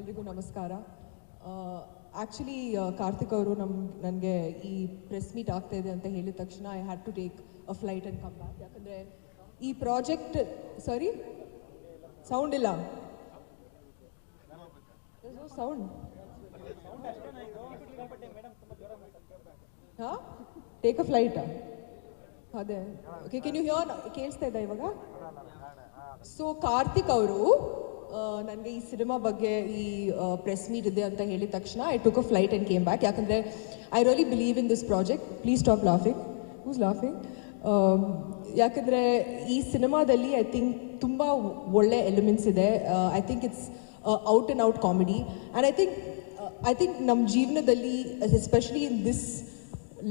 ಎಲ್ರಿಗೂ ನಮಸ್ಕಾರ. ಆ್ಯಕ್ಚುಲಿ ಕಾರ್ತಿಕ್ ಅವರು ನಮ್, ನನಗೆ ಈ ಪ್ರೆಸ್ ಮೀಟ್ ಆಗ್ತಾ ಇದೆ ಅಂತ ಹೇಳಿದ ತಕ್ಷಣ I had to take a flight and come back ಯಾಕಂದರೆ ಈ ಪ್ರಾಜೆಕ್ಟ್ ಸಾರಿ ಸೌಂಡ್ ಇಲ್ಲ. ಸೌಂಡ್ ಹಾಂ ಟೇಕ್ ಅ ಫ್ಲೈಟ್ ಅದೇ. ಓಕೆ ಕೆನ್ ಯು ಹಿಯರ್ ಕೇಳಿಸ್ತಾ ಇದ್ದ ಇವಾಗ? ಸೊ ಕಾರ್ತಿಕ್ ಅವರು ನನಗೆ ಈ ಸಿನಿಮಾ ಬಗ್ಗೆ ಈ ಪ್ರೆಸ್ ಮೀಟ್ ಇದೆ ಅಂತ ಹೇಳಿದ ತಕ್ಷಣ I took a flight and came back ಯಾಕಂದರೆ I really believe in this project please stop laughing who's laughing ಯಾಕಂದರೆ ಈ ಸಿನಿಮಾದಲ್ಲಿ ಐ ಥಿಂಕ್ ತುಂಬ ಒಳ್ಳೆ ಎಲಿಮೆಂಟ್ಸ್ ಇದೆ. I think it's out and out comedy and I think I think ನಮ್ಮ ಜೀವನದಲ್ಲಿ especially in this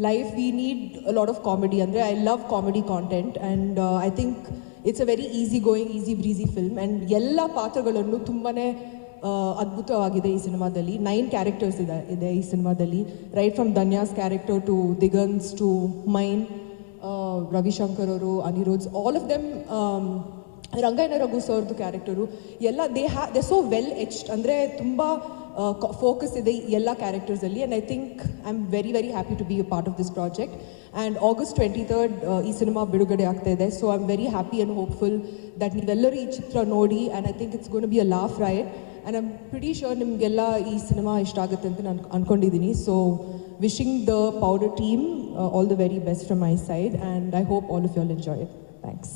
life we need lot of comedy ಅಂದರೆ I love comedy content and I think it's a very easy going easy breezy film and ಎಲ್ಲ ಪಾತ್ರಗಳನ್ನು ತುಂಬಾ ಅದ್ಭುತವಾಗಿದೆ ಈ ಸಿನಿಮಾದಲ್ಲಿ. Nine characters ಇದೆ ಇದೆ ಈ ಸಿನಿಮಾದಲ್ಲಿ. Right from Dhanya's character to Diganth's to mine Ravishankar ಅವರು Aniruddh all of them Rangayana Raghu ಸರ್ದು ಕ್ಯಾರೆಕ್ಟರು ಎಲ್ಲ they have they so well etched ಅಂದರೆ ತುಂಬ ಫೋಕಸ್ ಇದೆ ಎಲ್ಲ ಕ್ಯಾರೆಕ್ಟರ್ಸಲ್ಲಿ and I think I am very very happy to be a part of this project and August twenty third ಈ cinema ಬಿಡುಗಡೆ ಆಗ್ತಾ ಇದೆ. So I am very happy and hopeful that ನೀವೆಲ್ಲರೂ ಈ ಚಿತ್ರ ನೋಡಿ and I think it's gonna be a laugh riot and I'm pretty sure ನಿಮಗೆಲ್ಲ ಈ ಸಿನಿಮಾ ಇಷ್ಟ ಆಗುತ್ತೆ ಅಂತ ನಾನು ಅಂದ್ಕೊಂಡಿದ್ದೀನಿ so wishing the Powder team all the very best from my side and I hope all of you all enjoy it thanks